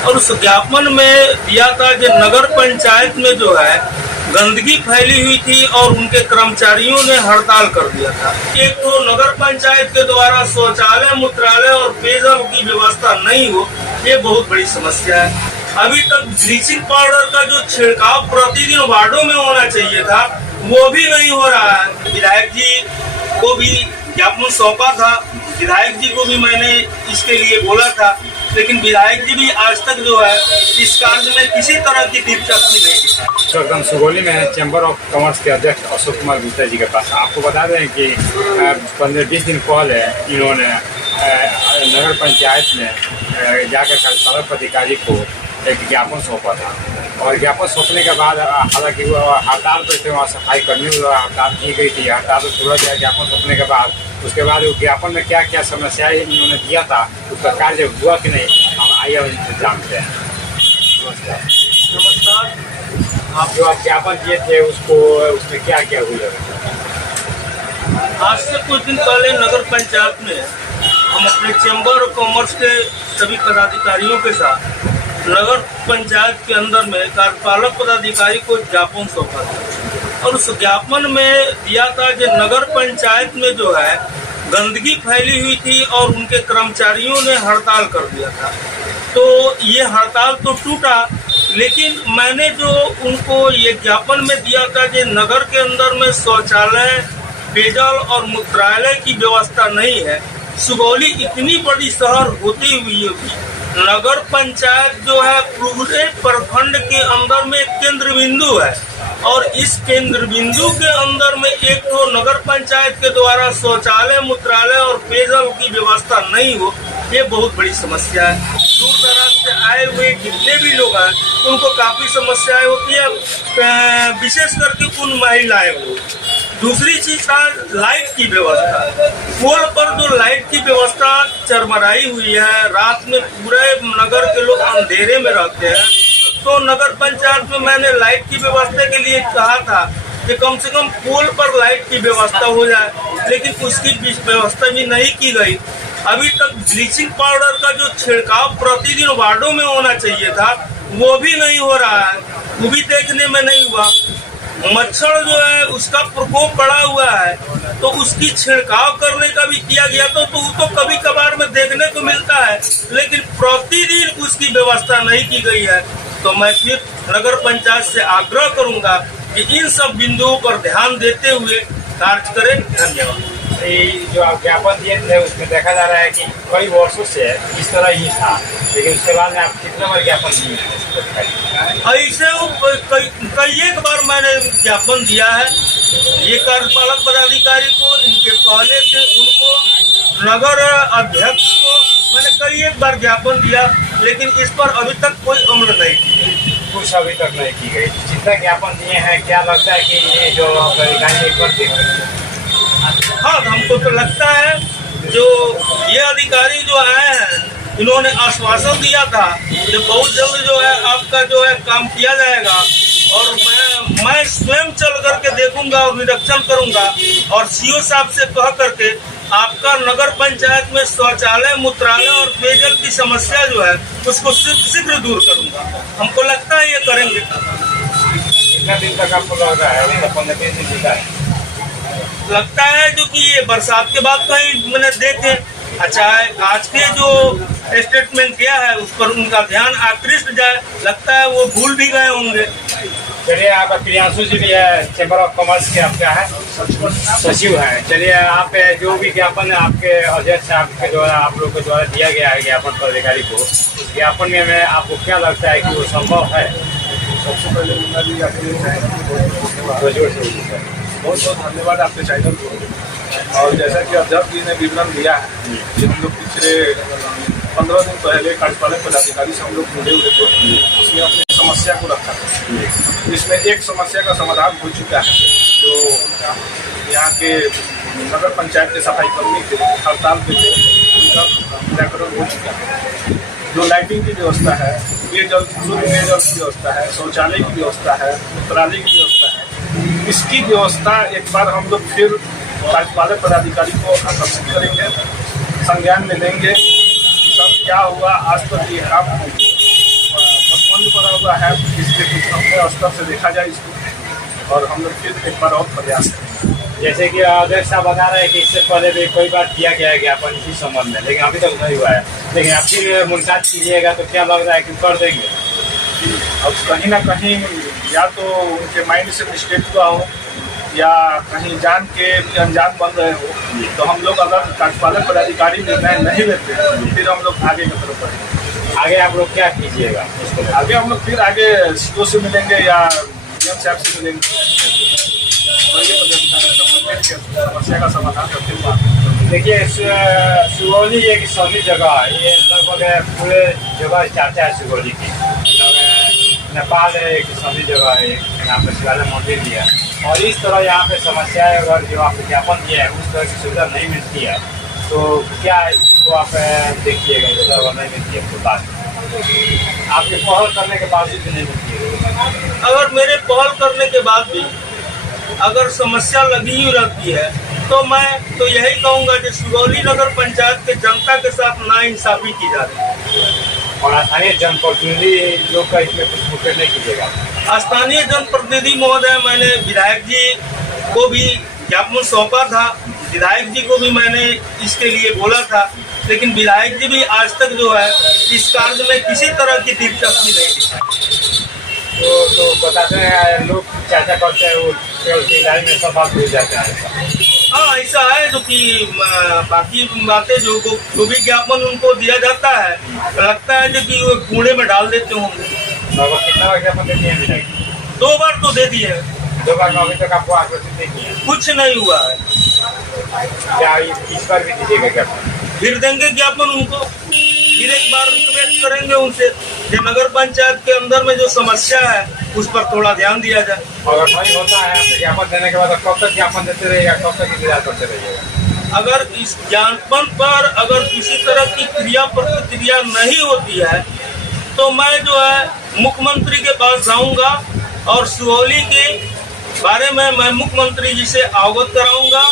और उस ज्ञापन में दिया था कि नगर पंचायत में जो है गंदगी फैली हुई थी और उनके कर्मचारियों ने हड़ताल कर दिया था। एक तो नगर पंचायत के द्वारा शौचालय, मूत्रालय और पेयजल की व्यवस्था नहीं हो, ये बहुत बड़ी समस्या है। अभी तक ब्लीचिंग पाउडर का जो छिड़काव प्रतिदिन वार्डों में होना चाहिए था, वो भी नहीं हो रहा है। विधायक जी को भी ज्ञापन सौंपा था, विधायक जी को भी मैंने इसके लिए बोला था, लेकिन विधायक जी भी आज तक जो है इस कार्य में किसी तरह की दिलचस्पी नहीं दिखाई। तो एकदम सुगौली में चैम्बर ऑफ कॉमर्स के अध्यक्ष अशोक कुमार गुप्ता जी के पास आपको बता दें कि 15-20 दिन पहले इन्होंने नगर पंचायत में जाकर कार्यपालक अधिकारी को एक ज्ञापन सौंपा था और ज्ञापन सौंपने के बाद हालांकि वो हड़ताल पर थे, वहाँ सफाई कर्मी हड़ताल की गई थी। हड़ताल पर छोड़ा गया ज्ञापन सौंपने के बाद। उसके बाद वो ज्ञापन में क्या क्या समस्याएं इन्होंने दिया था, उसका कार्य हुआ कि नहीं, हम आइए उनसे जानते हैं। नमस्कार। आप जो आप ज्ञापन दिए थे उसको उसमें क्या क्या हुआ? आज से कुछ दिन पहले नगर पंचायत में हम अपने चैम्बर ऑफ कॉमर्स के सभी पदाधिकारियों के साथ नगर पंचायत के अंदर में कार्यपालक पदाधिकारी को ज्ञापन सौंपा था और उस ज्ञापन में दिया था कि नगर पंचायत में जो है गंदगी फैली हुई थी और उनके कर्मचारियों ने हड़ताल कर दिया था। तो ये हड़ताल तो टूटा, लेकिन मैंने जो उनको ये ज्ञापन में दिया था कि नगर के अंदर में शौचालय, पेयजल और मूत्रालय की व्यवस्था नहीं है। सुगौली इतनी बड़ी शहर होती हुई नगर पंचायत जो है पूरे प्रखंड के अंदर में एक केंद्र बिंदु है और इस केंद्र बिंदु के अंदर में एक तो नगर पंचायत के द्वारा शौचालय, मूत्रालय और पेयजल की व्यवस्था नहीं हो, ये बहुत बड़ी समस्या है। दूर दराज से आए हुए जितने भी लोग हैं उनको काफी समस्याएं होती है, विशेष करके उन महिलाएं को। दूसरी चीज था लाइट की व्यवस्था। पोल पर जो लाइट की व्यवस्था चरमराई हुई है, रात में पूरे नगर के लोग अंधेरे में रहते हैं। तो नगर पंचायत में मैंने लाइट की व्यवस्था के लिए कहा था कि कम से कम पोल पर लाइट की व्यवस्था हो जाए, लेकिन उसकी व्यवस्था भी नहीं की गई। अभी तक ब्लीचिंग पाउडर का जो छिड़काव प्रतिदिन वार्डों में होना चाहिए था, वो भी नहीं हो रहा है, वो भी देखने में नहीं हुआ। मच्छर जो है उसका प्रकोप बढ़ा हुआ है, तो उसकी छिड़काव करने का भी किया गया तो वो तो कभी कभार में देखने को मिलता है, लेकिन प्रतिदिन उसकी व्यवस्था नहीं की गई है। तो मैं फिर नगर पंचायत से आग्रह करूंगा कि इन सब बिंदुओं पर ध्यान देते हुए कार्य करें। धन्यवाद। जो आप ज्ञापन दिए थे उसमें देखा जा रहा है कि कई वर्षों से इस तरह ही था, लेकिन उसके बाद में आप कितने बार ज्ञापन दिए हैं? ऐसे कई एक बार मैंने ज्ञापन दिया है, ये कार्यपालक पदाधिकारी को, इनके पहले से उनको, नगर अध्यक्ष को मैंने कई एक बार ज्ञापन दिया, लेकिन इस पर अभी तक कोई अमल नहीं किया। कुछ अभी तक नहीं की गई। जितना ज्ञापन दिए हैं, क्या लगता है कि ये जो अधिकारी कर देंगे? हाँ, हमको तो लगता है जो ये अधिकारी जो आए हैं, इन्होंने आश्वासन दिया था कि बहुत जल्द जो है आपका जो है काम किया जाएगा और मैं स्वयं चल करके देखूंगा और निरीक्षण करूंगा और सीओ साहब से कह करके आपका नगर पंचायत में शौचालय, मूत्रालय और पेयजल की समस्या जो है उसको शीघ्र दूर करूंगा। हमको लगता है ये करेंगे। कितना दिन तक आपको लग रहा है? 15-20 दिन बीता है लगता है, जो कि ये बरसात के बाद कहीं मैंने देखे। अच्छा, आज के जो स्टेटमेंट किया है उस पर उनका ध्यान आकृष्ट जाए, लगता है वो भूल भी गए होंगे। चलिए, आप प्रियांशु जी भी है, चैम्बर ऑफ कॉमर्स के आपका है सचिव है। चलिए, आप जो भी ज्ञापन आपके अध्यक्ष आपके द्वारा आप लोग के द्वारा दिया गया है ज्ञापन पदाधिकारी को, उस ज्ञापन में आपको क्या लगता है कि वो संभव है? सबसे पहले बहुत बहुत धन्यवाद आपके चैनल को। और जैसा कि अध्यक्ष जी ने विवरण दिया है कि हम लोग पिछले 15 दिन पहले कार्यपालक पदाधिकारी से हम लोग जुड़े हुए थे, उसमें अपनी समस्या को रखा था। इसमें एक समस्या का समाधान हो चुका है, जो यहाँ के नगर पंचायत के सफाई कर्मी थे, हड़ताल पे थे, उनका निराकरण हो चुका है। जो लाइटिंग की व्यवस्था है, पेयजल, शुद्ध पेयजल की व्यवस्था है, शौचालय की व्यवस्था है, मूत्रालय की व्यवस्था है, इसकी व्यवस्था एक बार हम लोग फिर कार्यपालक पदाधिकारी को आकर्षित करेंगे, संज्ञान में लेंगे। सब क्या हुआ आज तक ये काम कि कुछ अपने स्तर से देखा जाए इसको और हम लोग फिर एक बार और प्रयास करें। जैसे कि अध्यक्ष साहब बता रहे हैं कि इससे पहले भी कोई बार दिया गया है ज्ञापन इसी संबंध में, लेकिन अभी तक नहीं हुआ है। लेकिन आप फिर मुलाकात कीजिएगा तो क्या लग रहा है कि कर देंगे? अब कहीं ना कहीं या तो उनके माइंड से मिस्टेक हुआ हो या कहीं जान के अनजान बन रहे हो, तो हम लोग अगर कार्यपालक पदाधिकारी निर्णय नहीं लेते तो फिर हम लोग आगे की तरफ बढ़ेंगे। आगे आप लोग क्या कीजिएगा इसको? आगे हम लोग फिर आगे सीओ से मिलेंगे या डीएम साहब से मिलेंगे और ये पदाधिकारी सब लोग मिल के समस्या का समाधान करते हुए आगे। देखिए सुगौली एक सभी जगह है, ये लगभग पूरे जगह चर्चा है सुगौली की। नेपाल है एक सभी जगह है, यहाँ पे शिवालय मंदिर भी है और इस तरह यहाँ पे समस्याएं अगर जो आप ज्ञापन दिए हैं उस तरह की सुविधा नहीं मिलती है तो क्या इसको आप देखिएगा, इस तरह अगर नहीं मिलती है तो बात आपके पहल करने के बावजूद भी नहीं मिलती है। अगर मेरे पहल करने के बाद भी अगर समस्या लगी ही रहती है तो मैं तो यही कहूँगा कि सुगौली नगर पंचायत के जनता के साथ नाइंसाफी की जा रही है और स्थानीय जनप्रतिनिधि लोग का इसमें कुछ मुख्य नहीं कीजिएगा। स्थानीय जनप्रतिनिधि महोदय, मैंने विधायक जी को भी ज्ञापन सौंपा था, विधायक जी को भी मैंने इसके लिए बोला था, लेकिन विधायक जी भी आज तक जो है इस कार्य में किसी तरह की दिलचस्पी नहीं दिखाई। तो बताते हैं लोग चर्चा करते हैं वो लाइन में सब बात भूल जाते हैं। हाँ, ऐसा है जो कि बाकी बातें जो भी ज्ञापन उनको दिया जाता है लगता है जो कि वो कूड़े में डाल देते होंगे। कितना बार ज्ञापन दे दिए हैं? 2 बार तो दे दिए हैं। 2 बार में अभी तक आपको आश्वासित नहीं किया? कुछ नहीं हुआ है। क्या इस बार भी दीजिएगा ज्ञापन? फिर देंगे ज्ञापन उनको, फिर एक बार रिक्वेस्ट करेंगे उनसे कि नगर पंचायत के अंदर में जो समस्या है उस पर थोड़ा ध्यान दिया जाए। अगर नहीं होता है तो ज्ञापन देने के बाद कब तक ज्ञापन देते रहिएगा, कब तक इंतजार करते रहिएगा? अगर इस ज्ञापन पर अगर किसी तरह की क्रिया प्रतिक्रिया नहीं होती है तो मैं जो है मुख्यमंत्री के पास जाऊंगा और सुगौली के बारे में मैं मुख्यमंत्री जी से अवगत कराऊंगा